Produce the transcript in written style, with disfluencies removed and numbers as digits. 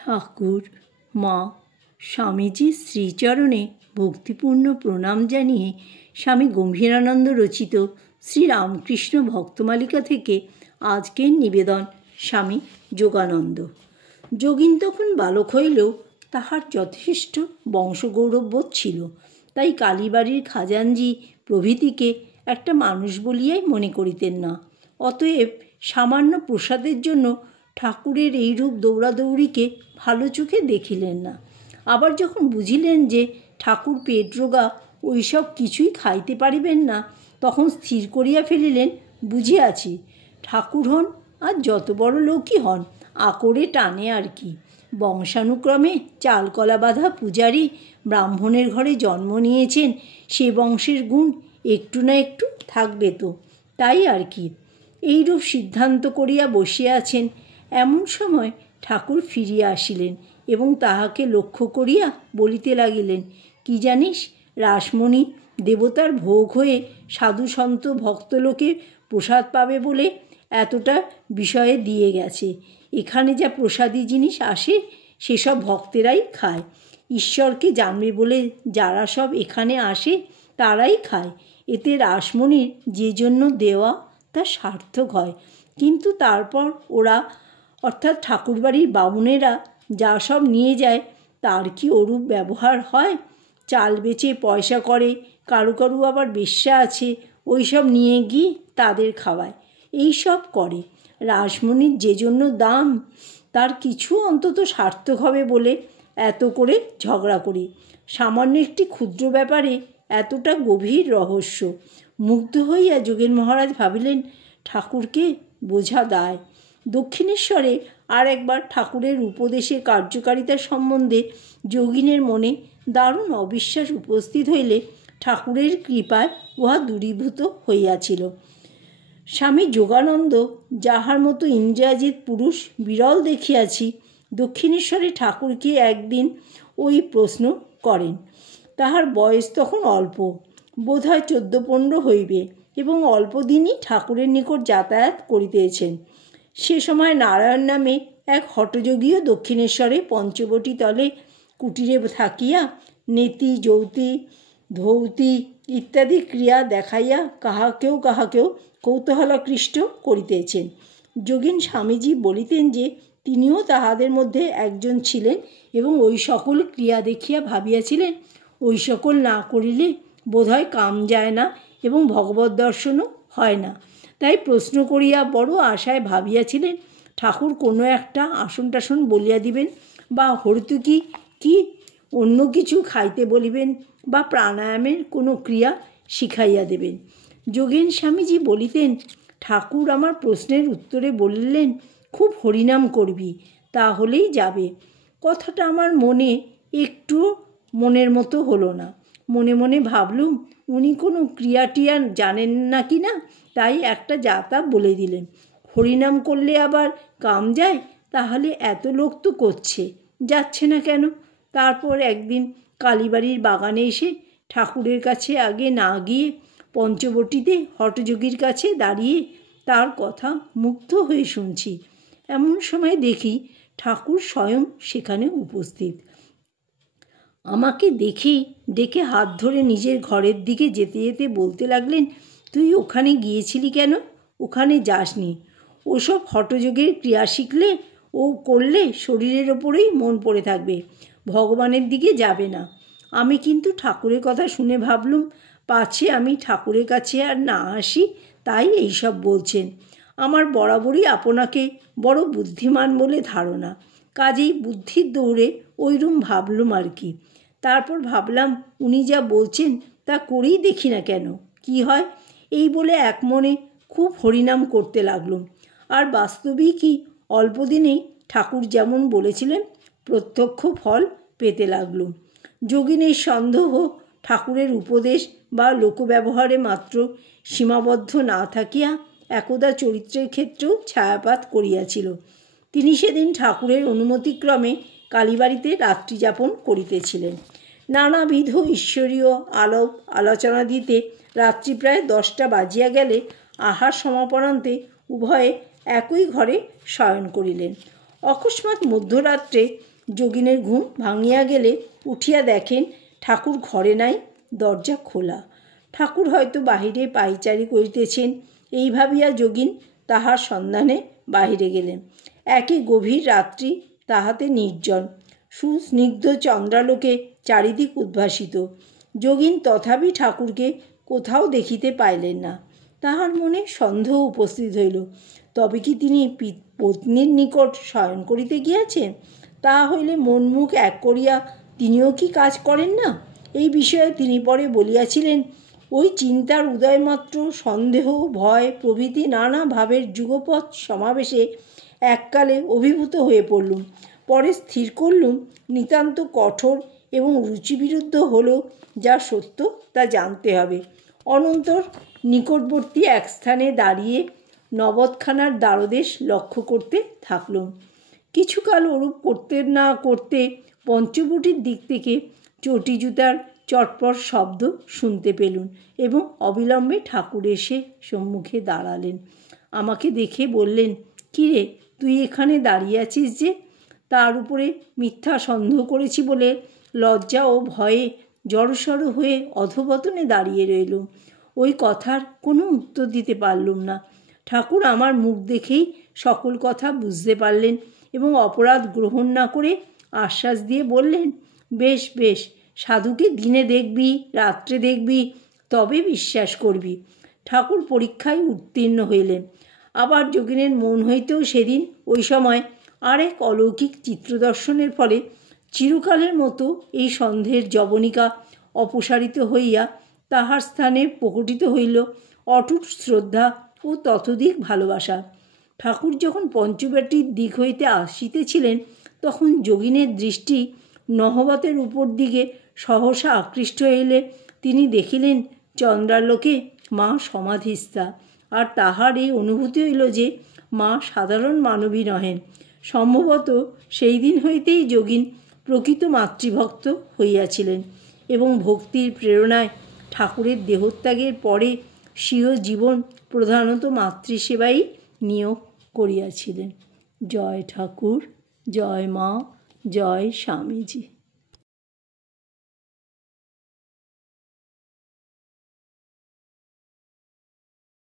ঠাকুর, মা, স্বামীজির শ্রীচরণে ভক্তিপূর্ণ প্রণাম জানিয়ে স্বামী গম্ভীরানন্দ রচিত শ্রীরামকৃষ্ণ ভক্তমালিকা থেকে আজকের নিবেদন স্বামী যোগানন্দ। যোগিন তখন বালক হইলেও তাহার যথেষ্ট বংশগৌরববোধ ছিল, তাই কালীবাড়ির খাজানজি প্রভৃতিকে একটা মানুষ বলিয়াই মনে করিতেন না। অতএব সামান্য প্রসাদের জন্য ঠাকুরের এইরূপ দৌড়াদৌড়িকে ভালো চোখে দেখিলেন না। আবার যখন বুঝিলেন যে ঠাকুর পেট রোগা, ওইসব কিছুই খাইতে পারিবেন না, তখন স্থির করিয়া ফেলিলেন, বুঝিয়াছি ঠাকুর হন আর যত বড় লোকই হন, আকরে টানে আর কি। বংশানুক্রমে চালকলা বাঁধা পূজারী ব্রাহ্মণের ঘরে জন্ম নিয়েছেন, সে বংশের গুণ একটু না একটু থাকবে তো, তাই আর কি। এইরূপ সিদ্ধান্ত করিয়া বসিয়া আছেন। এমন সময় ঠাকুর ফিরিয়া আসিলেন এবং তাহাকে লক্ষ্য করিয়া বলিতে লাগিলেন, কি জানিস, রাসমণি দেবতার ভোগ হয়ে সাধু সন্ত ভক্তলোকে প্রসাদ পাবে বলে এতটা বিষয়ে দিয়ে গেছে। এখানে যা প্রসাদী জিনিস আসে সেসব ভক্তেরাই খায়। ঈশ্বরকে জানবে বলে যারা সব এখানে আসে তারাই খায়। এতে রাসমণির যে জন্য দেওয়া তা সার্থক হয়। কিন্তু তারপর ওরা, অর্থাৎ ঠাকুরবাড়ির বামুনেরা যা সব নিয়ে যায় তার কি ওরূপ ব্যবহার হয়? চাল বেচে পয়সা করে, কারু কারু আবার বেশ্যা আছে, ওই সব নিয়ে গিয়ে তাদের খাওয়ায়, এই সব করে। রাসমণির যে জন্য দাম তার কিছু অন্তত সার্থক হবে বলে এত করে ঝগড়া করি। সামান্য একটি ক্ষুদ্র ব্যাপারে এতটা গভীর রহস্য। মুগ্ধ হইয়া যোগেন মহারাজ ভাবিলেন, ঠাকুরকে বোঝা দায়। দক্ষিণেশ্বরে আর একবার ঠাকুরের উপদেশের কার্যকারিতা সম্বন্ধে যোগিনের মনে দারুণ অবিশ্বাস উপস্থিত হইলে ঠাকুরের কৃপায় উহা দূরীভূত হইয়াছিল। স্বামী যোগানন্দ যাহার মতো ইন্দ্রিয়াজিৎ পুরুষ বিরল দেখিয়াছি, দক্ষিণেশ্বরে ঠাকুরকে একদিন ওই প্রশ্ন করেন। তাহার বয়স তখন অল্প, বোধ হয় 14-15 হইবে, এবং অল্প দিনই ঠাকুরের নিকট যাতায়াত করিতেছেন। সে সময় নারায়ণ নামে এক হঠযোগীও দক্ষিণেশ্বরে পঞ্চবটী তলে কুটিরে থাকিয়া নেতি, যৌতি, ধৌতি ইত্যাদি ক্রিয়া দেখাইয়া কাহাকেও কাহাকেও কৌতূহলাকৃষ্ট করিতেছেন। যোগিন স্বামীজি বলিতেন যে তিনিও তাহাদের মধ্যে একজন ছিলেন এবং ওই সকল ক্রিয়া দেখিয়া ভাবিয়াছিলেন, ওই সকল না করিলে বোধহয় কাম যায় না এবং ভগবত দর্শনও হয় না। তাই প্রশ্ন করিয়া বড় আশায় ভাবিয়াছিলেন ঠাকুর কোনো একটা আসন টাসন বলিয়া দিবেন, বা হর্তুকি কি অন্য কিছু খাইতে বলিবেন, বা প্রাণায়ামের কোনো ক্রিয়া শিখাইয়া দেবেন। যোগেন স্বামীজি বলিতেন, ঠাকুর আমার প্রশ্নের উত্তরে বলিলেন, খুব হরিনাম করবি, তাহলেই যাবে। কথাটা আমার মনে একটু মনের মতো হলো না। মনে মনে ভাবলুম, উনি কোনো ক্রিয়া টিয়া জানেন না কি না, তাই একটা যাতা বলে দিলেন। হরিনাম করলে আবার কাম যায়, তাহলে এত লোক তো করছে, যাচ্ছে না কেন? তারপর একদিন কালীবাড়ির বাগানে এসে ঠাকুরের কাছে আগে না গিয়ে পঞ্চবটিতে হঠযোগীর কাছে দাঁড়িয়ে তার কথা মুগ্ধ হয়ে শুনছি। এমন সময় দেখি ঠাকুর স্বয়ং সেখানে উপস্থিত। আমাকে দেখেই ডেকে হাত ধরে নিজের ঘরের দিকে যেতে যেতে বলতে লাগলেন, তুই ওখানে গিয়েছিলি কেন? ওখানে যাসনি। ওসব হঠযোগের ক্রিয়া শিখলে ও করলে শরীরের ওপরেই মন পড়ে থাকবে, ভগবানের দিকে যাবে না। আমি কিন্তু ঠাকুরের কথা শুনে ভাবলুম, পাছে আমি ঠাকুরের কাছে আর না আসি, তাই এইসব বলছেন। আমার বরাবরই আপনাকে বড় বুদ্ধিমান বলে ধারণা, কাজেই বুদ্ধির দৌড়ে ওইরূম ভাবলুম আর কি। তারপর ভাবলাম, উনি যা বলছেন তা করেই দেখি না কেন, কি হয়। এই বলে এক মনে খুব হরিনাম করতে লাগলুম। আর বাস্তবিক কি অল্প দিনেই ঠাকুর যেমন বলেছিলেন প্রত্যক্ষ ফল পেতে লাগলুম। যোগিনের সন্দেহ ঠাকুরের উপদেশ বা লোকব্যবহারে মাত্র সীমাবদ্ধ না থাকিয়া একদা চরিত্রের ক্ষেত্রেও ছায়াপাত করিয়াছিল। তিনি সেদিন ঠাকুরের অনুমতিক্রমে কালীবাড়িতে রাত্রিযাপন করিতেছিলেন। নানাবিধ ঈশ্বরীয় আলাপ আলোচনা দিতে রাত্রি প্রায় 10টা বাজিয়া গেলে আহার সমাপনান্তে উভয়ে একই ঘরে শয়ন করিলেন। অকস্মাৎ মধ্যরাত্রে যোগিনের ঘুম ভাঙিয়া গেলে উঠিয়া দেখেন ঠাকুর ঘরে নাই, দরজা খোলা। ঠাকুর হয়তো বাহিরে পায়চারি করিতেছেন, এই ভাবিয়া যোগিন তাহার সন্ধানে বাহিরে গেলেন। একই গভীর রাত্রি, তাহাতে নির্জন, সুস্নিগ্ধ চন্দ্রালোকে চারিদিক উদ্ভাসিত। যোগিন তথাপি ঠাকুরকে কোথাও দেখিতে পাইলেন না। তাহার মনে সন্দেহ উপস্থিত হইল, তবে কি তিনি পত্নীর নিকট শয়ন করিতে গিয়াছেন? তাহা হইলে মন মুখ এক করিয়া তিনিও কি কাজ করেন না? এই বিষয়ে তিনি পরে বলিয়াছিলেন, ওই চিন্তার উদয়মাত্র সন্দেহ, ভয় প্রভৃতি নানা ভাবের যুগপৎ সমাবেশে এককালে অভিভূত হয়ে পড়লুম। পরে স্থির করলুম নিতান্ত কঠোর এবং রুচিবিরুদ্ধ হলো যা সত্য তা জানতে হবে। অনন্তর নিকটবর্তী এক স্থানে দাঁড়িয়ে নবদখানার দ্বারদেশ লক্ষ্য করতে থাকলুম। কিছুকাল ওরূপ করতে না করতে পঞ্চবটির দিক থেকে চটি জুতার চটপট শব্দ শুনতে পেলুম এবং অবিলম্বে ঠাকুর এসে সম্মুখে দাঁড়ালেন। আমাকে দেখে বললেন, কী রে, তুই এখানে দাঁড়িয়ে আছিস যে? তার উপরে মিথ্যা সন্দেহ করেছি বলে লজ্জা ও ভয়ে জড়সড় হয়ে অধপতনে দাঁড়িয়ে রইলুম। ওই কথার কোনো উত্তর দিতে পারলুম না। ঠাকুর আমার মুখ দেখেই সকল কথা বুঝতে পারলেন এবং অপরাধ গ্রহণ না করে আশ্বাস দিয়ে বললেন, বেশ বেশ, সাধুকে দিনে দেখবি, রাত্রে দেখবি, তবে বিশ্বাস করবি। ঠাকুর পরীক্ষায় উত্তীর্ণ হইলেন। আবার যোগিনের মন হইতেও সেদিন ওই সময় আর এক অলৌকিক চিত্রদর্শনের ফলে চিরকালের মতো এই সন্দেহের জবনিকা অপসারিত হইয়া তাহার স্থানে প্রকটিত হইল অটুট শ্রদ্ধা ও ততোধিক ভালোবাসা। ঠাকুর যখন পঞ্চবটির দিক হইতে আসিতেছিলেন, তখন যোগিনের দৃষ্টি নহবতের উপর দিকে সহসা আকৃষ্ট হইলে তিনি দেখিলেন চন্দ্রালোকে মা সমাধিস্থা। আর তাহার এই অনুভূতি হইল যে মা সাধারণ মানবী নহেন। সম্ভবত সেই দিন হইতেই যোগিন প্রকৃত মাতৃভক্ত হইয়াছিলেন এবং ভক্তির প্রেরণায় ঠাকুরের দেহত্যাগের পরে স্বীয় জীবন প্রধানত মাতৃসেবাই নিয়োগ করিয়াছিলেন। জয় ঠাকুর, জয় মা, জয় স্বামীজি।